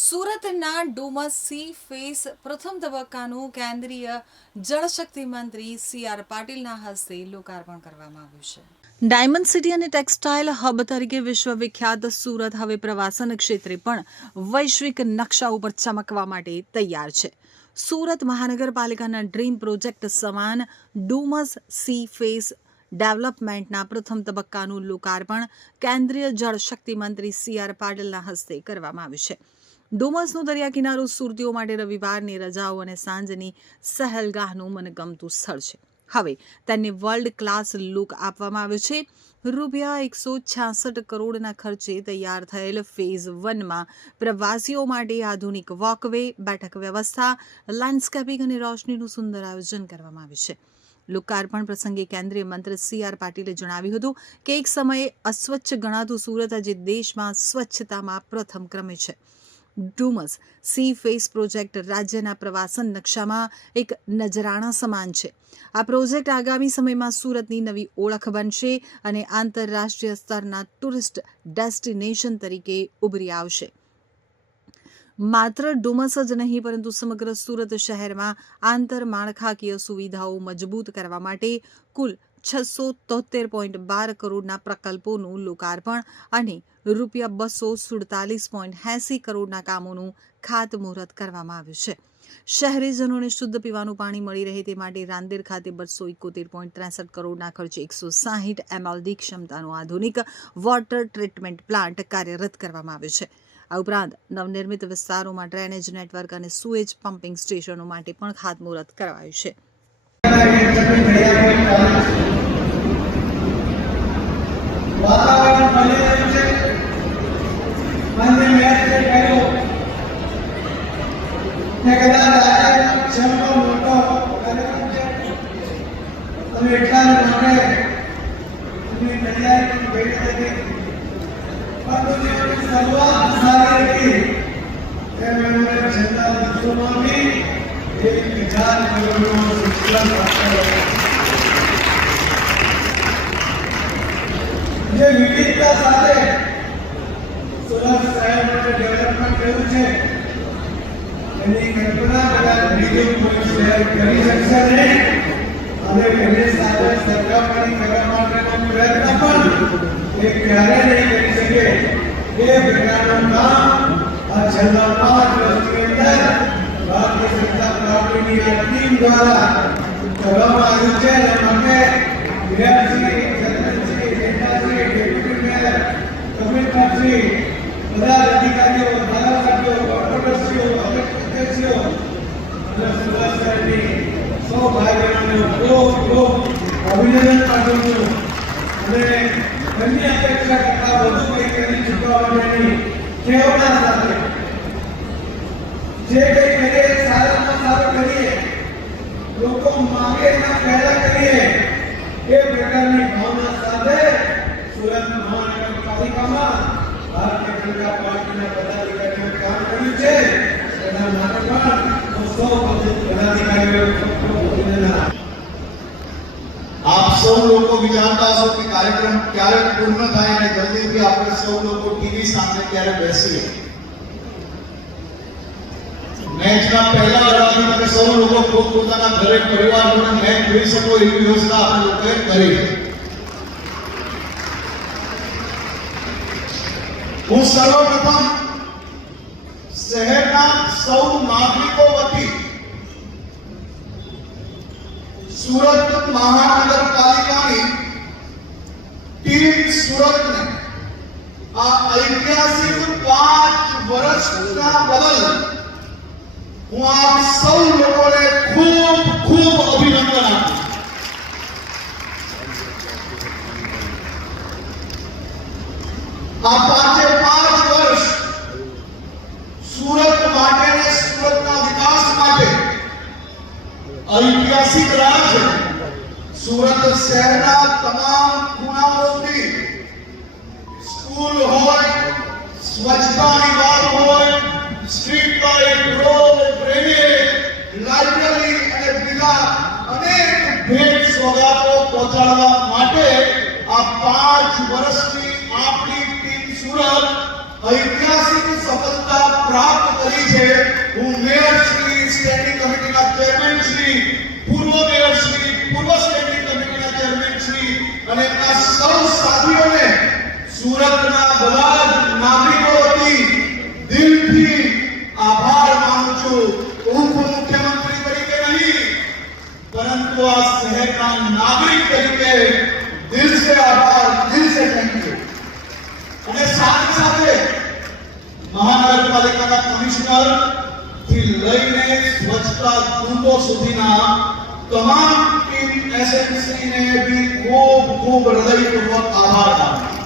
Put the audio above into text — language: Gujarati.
સુરતના ડુમસ સી ફેસ પ્રથમ તબક્કાનું કેન્દ્રીય જળશક્તિ મંત્રી સી.આર. પાટીલના હસ્તે લોકાર્પણ કરવામાં આવ્યું છે. ડાયમંડ સિટી અને ટેક્સટાઇલ હબ તરીકે વિશ્વવિખ્યાત સુરત હવે પ્રવાસન ક્ષેત્રે પણ વૈશ્વિક નકશા ઉપર ચમકવા માટે તૈયાર છે. સુરત મહાનગરપાલિકાના ડ્રીમ પ્રોજેક્ટ સમાન ડુમસ સી ફેસ ડેવલપમેન્ટના પ્રથમ તબક્કાનું લોકાર્પણ કેન્દ્રીય જળશક્તિ મંત્રી સી.આર. પાટીલના હસ્તે કરવામાં આવ્યું છે. ડુમસનો દરિયા કિનારો સુરતીઓ માટે રવિવારની રજાઓ અને સાંજની સહેલગાહનું મનગમતું સ્થળ છે. હવે તેને વર્લ્ડ ક્લાસ લુક આપવામાં આવ્યો છે. ₹166 કરોડના ખર્ચે તૈયાર થયેલ ફેઝ 1માં પ્રવાસીઓ માટે આધુનિક વોકવે, બેઠક વ્યવસ્થા, લેન્ડસ્કેપિંગ અને રોશનીનું સુંદર આયોજન કરવામાં આવ્યું છે. લોકાર્પણ પ્રસંગે કેન્દ્રીય મંત્રી સી.આર. પાટીલે જણાવ્યું હતું કે એક સમયે અસ્વચ્છ ગણાતું સુરત આજે દેશમાં સ્વચ્છતામાં પ્રથમ ક્રમે છે. ડુમસ સી ફેસ પ્રોજેક્ટ રાજ્યના પ્રવાસન નકશામાં એક નજરાણા સમાન છે. આ પ્રોજેક્ટ આગામી સમયમાં સુરતની નવી ઓળખ બનશે અને આંતરરાષ્ટ્રીય સ્તરના ટુરિસ્ટ ડેસ્ટિનેશન તરીકે ઉભરી આવશે. માત્ર ડુમસ જ નહીં પરંતુ સમગ્ર સુરત શહેરમાં આંતરમાળખાકીય સુવિધાઓ મજબૂત કરવા માટે કુલ ₹673.12 કરોડના પ્રકલ્પોનું લોકાર્પણ અને ₹247.80 કરોડના કામોનું ખાતમુહૂર્ત કરવામાં આવ્યું છે. શહેરીજનોને શુદ્ધ પીવાનું પાણી મળી રહે તે માટે રાંદેર ખાતે ₹271.63 કરોડના ખર્ચે 160 MLD ક્ષમતાનો આધુનિક વોટર ટ્રીટમેન્ટ પ્લાન્ટ કાર્યરત કરવામાં આવ્યો છે. આ ઉપરાંત નવનિર્મિત વિસ્તારોમાં ડ્રેનેજ નેટવર્ક અને સુએજ પમ્પિંગ સ્ટેશનો માટે પણ ખાતમુહૂર્ત કરાયું છે. વાતાવરણ બની રહ્યું છે. માન્ય મેયર જે કહ્યું કે કદાચ આજે જમનો મોટો કાર્યક્રમ છે. તમે એટલા માટે એની તૈયારી પણ કરી હતી. પરંતુ જેની શરૂઆત સારી હતી તે મેળવે છેલ્લા દિવસોમાં બી 1,000 કરોડનું શિક્ષણ આપેલું. જે વિવિધતા સાથે સુરત શહેરનું ડેવલપમેન્ટ કર્યું છે એની કલ્પના કદાચ બીજું કોઈ શહેર કરી શકશે નહીં. અને એની સાથે સરખામણી કરવા માટેનો પ્રયત્ન પણ એ ક્યારેય નહીં કરી શકે. એ પ્રકારનું કામ આ છેલ્લા 5 વર્ષની અંદર ભારતીય જનતા પાર્ટીની ટીમ દ્વારા કરવામાં આવ્યું છે. અને માટે મેયરશ્રી, કમિશનરશ્રી, બધા અધિકારીઓ, ધારાસભ્યો, કોર્પોરેટરશ્રીઓ, અધ્યક્ષીઓ અને સુરત શહેરની સૌ ભાઈઓને ખૂબ અભિનંદન પાઠવું છું. અને એમની અપેક્ષા કરતા વધુ કંઈ કરી ચૂકવા માટેની પ્રેરણા સાથે જે કંઈ કરીએ સારામાં સારું કરીએ, લોકો માંગે એના પહેલા કરીએ, એ પ્રકારની ભાવના સાથે સુરત મહાનગરપાલિકામાં ભારતીય જનતા પાર્ટીના પદાધિકારીઓ કામ કર્યું છે. એના માટે પણ હું સૌ પદાધિકારીઓ આપ સૌ લોકો વિચારતા હશો કે કાર્યક્રમ ક્યારે પૂર્ણ થાય અને જલ્દીથી આપણે સૌ લોકો ટીવી સામે ક્યારે બેસીએ. મેચના પહેલા દરમિયાન તમે સૌ લોકો પોતપોતાના ઘરે પરિવાર જોડે મેચ જોઈ શકો એવી વ્યવસ્થા આપણે લોકોએ કરી છે. હું સર્વપ્રથમ શહેરના સૌ નાગરિકો વતી સુરત મહાનગરપાલિકાની ટીમ સુરતને આ ઐતિહાસિક 5 વર્ષના બદલ હું આપ સૌ લોકોને ખૂબ ખૂબ અભિનંદન આપું. આ 5 વર્ષ સુરત માટે અને સુરતના વિકાસ માટે ઐતિહાસિક રહ્યા છે. સુરત શહેરના તમામ ખૂણાઓ સુધી સ્કૂલ હોય, સ્વચ્છતાની વાત હોય, street light, road, drainage, library અને બીજા અનેક ભેટ સોગાદો પહોંચાડવા માટે આ 5 વર્ષની આપણી ટીમ સુરત ઐતિહાસિક સફળતા પ્રાપ્ત છે. હું મેયર શ્રી, સ્ટેન્ડિંગ કમિટીના ચેરમેન શ્રી, પૂર્વ મેયર શ્રી, પૂર્વ સ્ટેન્ડિંગ કમિટીના ચેરમેન શ્રી અને એમના સૌ સાથીઓને સુરતના બધા જ નાગરિકો વતી દિલથી આભાર માનું છું. ઉપમુખ્યમંત્રી તરીકે નહીં, પરંતુ આ શહેરના નાગરિક તરીકે દિલ સે આભાર, દિલ સે થેન્ક યુ. અને સાથે સાથે મહાનગરપાલિકાના કમિશનર થી લઈને સ્વચ્છતા દૂતો સુધીના તમામ ટીમ એસએમસી ને બી ખૂબ ખૂબ હૃદયપૂર્વક આભાર માનું છું.